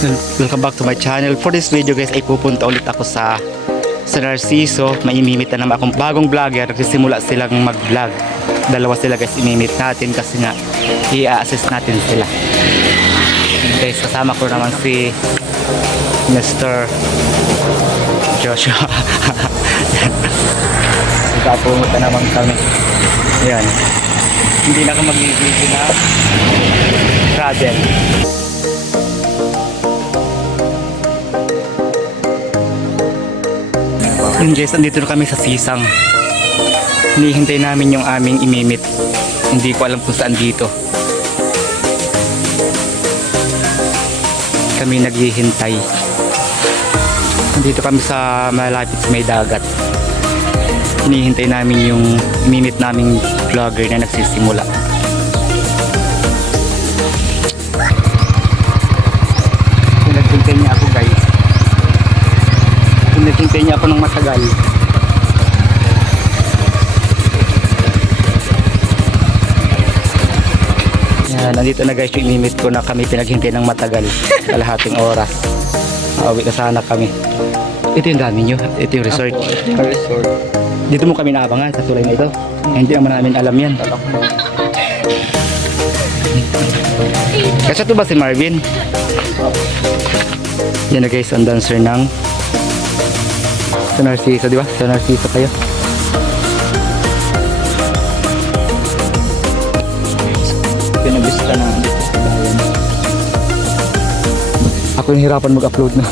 Welcome back to my channel. For this video guys ay pupunta ulit ako sa Narciso. May imimit na naman akong bagong vlogger. Simula silang mag vlog. Dalawa sila guys, imimit natin kasi nga i-assist natin sila. Guys, kasama ko naman si Mr. Joshua. Pumunta naman kami. Ayan. Hindi na ako mag-video na travel. Yun guys, andito na kami sa Sisang. Hinihintay namin yung aming imimit. Hindi ko alam kung saan dito. Kami naghihintay. Andito kami sa malapit sa may dagat. Hinihintay namin yung imimit naming vlogger na nagsisimula. Pinaghintay niya ako guys. Pinagintay niya ako ng matagal. Yan, nandito na guys yung limit ko na kami pinaghintay ng matagal. Kalahating oras. Awit na sana kami. Ito yung dami nyo. Ito yung resort. Resort. Dito mo kami naabangan sa tulay na ito. Hindi naman namin alam yan. Kasi ito ba si Marvin? Yan na guys, ang dancer ng sa Narciso, di ba? Sa Narciso kayo. Pinabista na dito sa bayan. Ako yung hirapan mag-upload na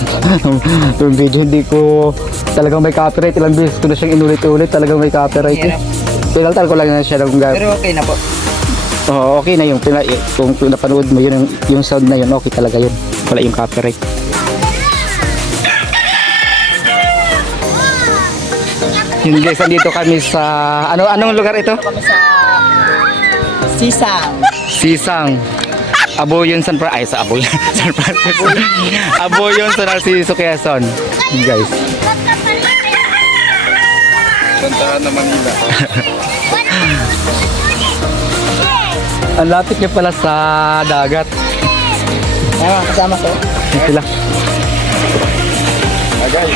yung video. Hindi ko talagang may copyright. Ilang beses ko na siyang inulit-ulit. Talagang may copyright. Pinaltal ko lang na siya. Pero okay na po. Oo, okay na yung kung napanood mo yun, yung sound na yun, okay talaga yun. Wala yung copyright. Yun guys, andito kami sa anong lugar ito? Kami sa Sisang. Sisang. Aboyon San Francisco. Ay, sa Aboyon San Francisco. Aboyon sa Narciso, Quezon. Guys. Puntahan na Manila. Ang lapit niya pala sa dagat. Ah, kasama ko. Yan sila. Agay.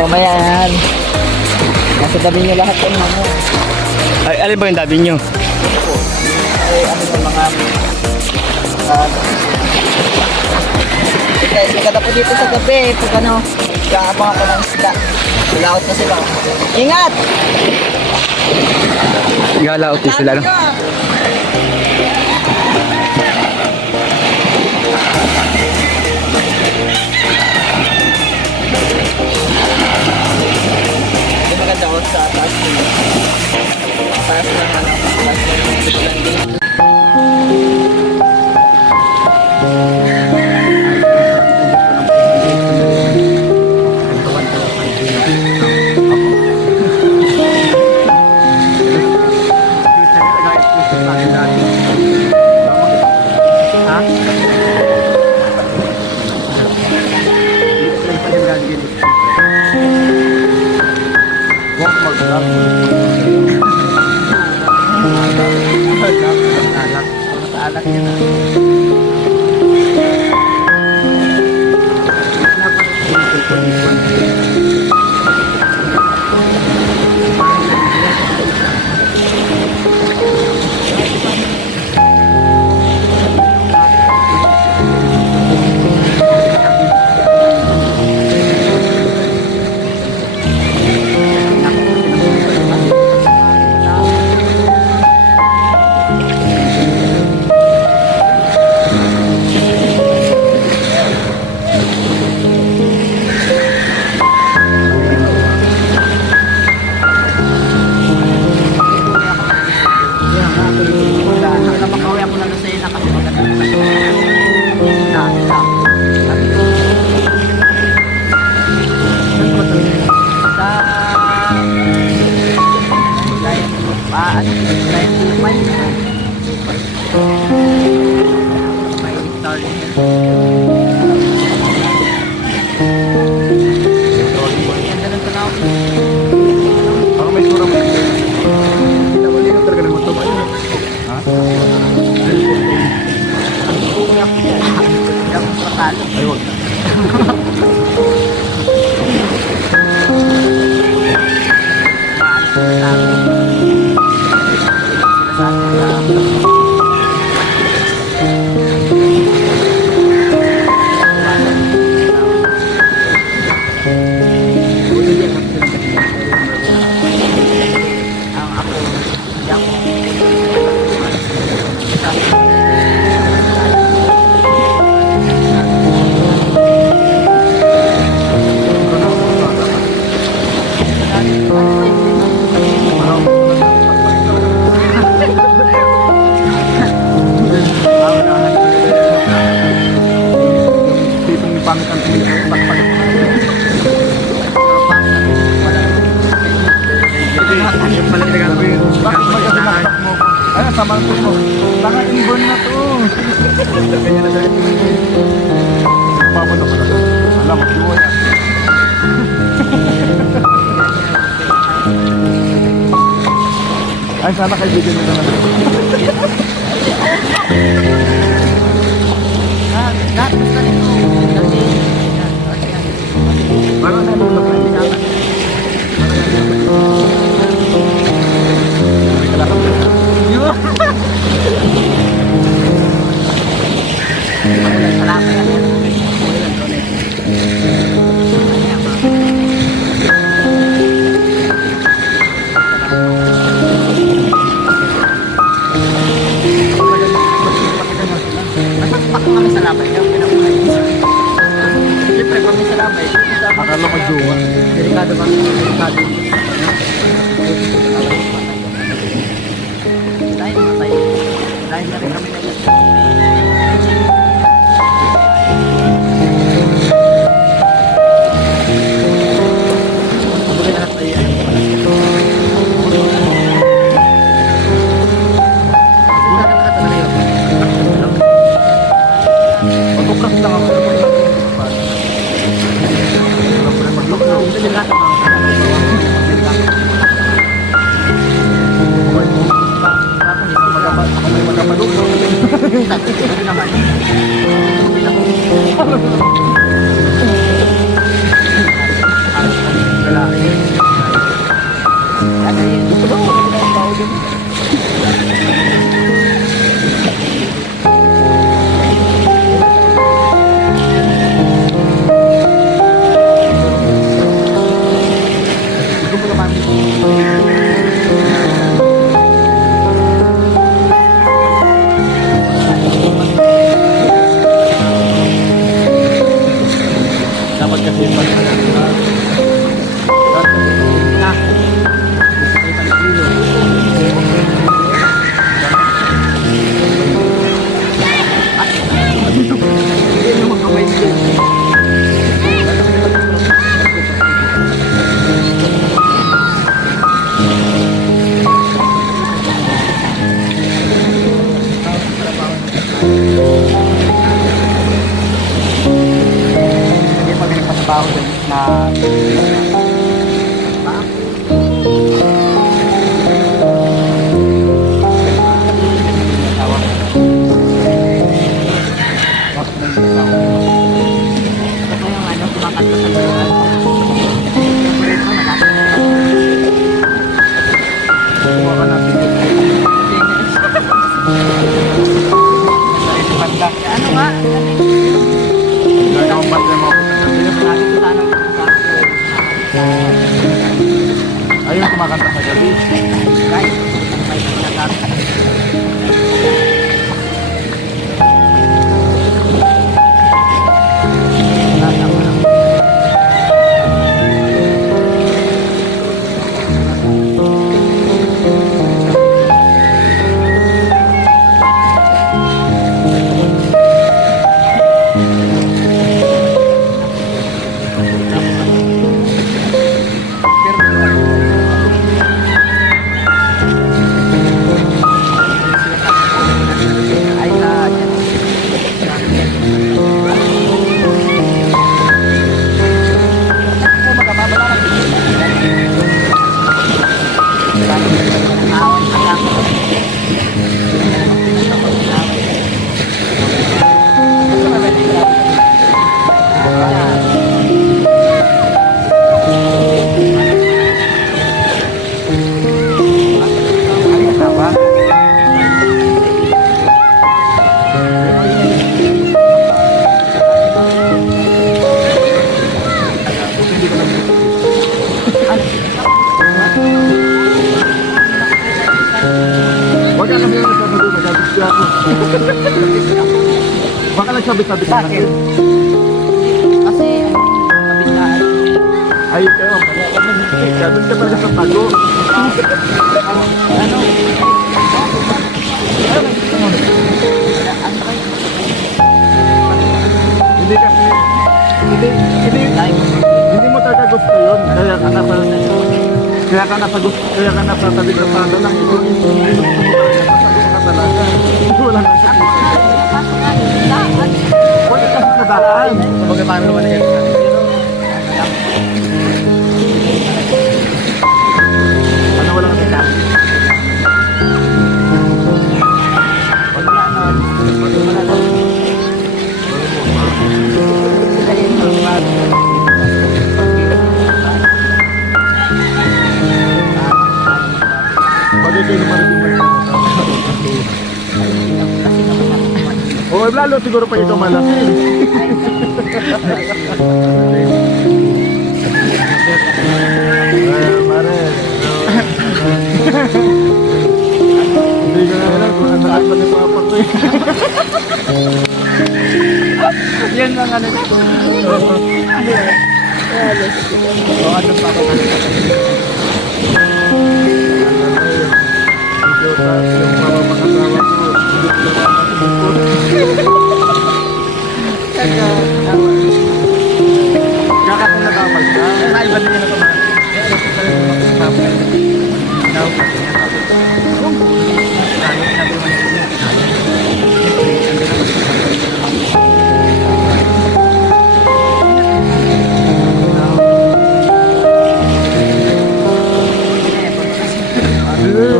Mamaya yan. Nasa tabi niyo lahat yung mga. Ay, alin ba yung dabi nyo? Ay, ano yung mga Sikat po dito sa gabi. Pag ano, kaabang ako ng isda. Laot na sila. Ingat! Galaot din sila, no? Hindi maganda ako sa taas. Taas ng ano. Taas ng talo. Ay, wag na. Tipong pangit ang bakit magkasinakpak mo? Ay, sama mo. Baka inborn na to. Kanya na dahil. Papalo ka na. Alam, magdiwa yan. Ay, sana kaibigan nyo naman. Gusto nito. Kasi, Parang ano lang kayo. Akala ko jowa. Delikado ba? Delikado. Dahil matay. Dahil na rin kami Magkukras lang ako. Ako may magkapaluto. Dapat kasi pag hindi pa pinagpasabaho din na ano nga? gagawang ba't yung mga ayun, kumakanta sa gabi. Guys, may pinagkakita. Baka nagsabi-sabi ka lang. Kasi, kabilaan. Ay, kayo. Doon ka talaga sa tago. Ano? Hindi kasi, hindi mo talaga gusto yun. Kaya ka nasa, kaya ka nasa tabi ka sana lang. Hindi mo gusto talaga. Wala nang sakit. Wala kasi sa daan. Kumbaga paano naman na yan? Ano wala kasi daan? Wala na. Wala na. Bagay kayo naman rin lalo siguro pa ito malaki. Mare. Hindi ko na alam kung ano pa ni Papa ko. Yan lang ano na. Oo, ano pa ako. Yung mga makasama ko. Kakakong natapal ka. Naiba din yun ako ba?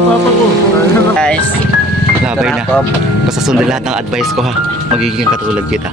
Papa ko. Guys, Labay na. Basta sundin lahat ng advice ko ha. Magiging katulad kita.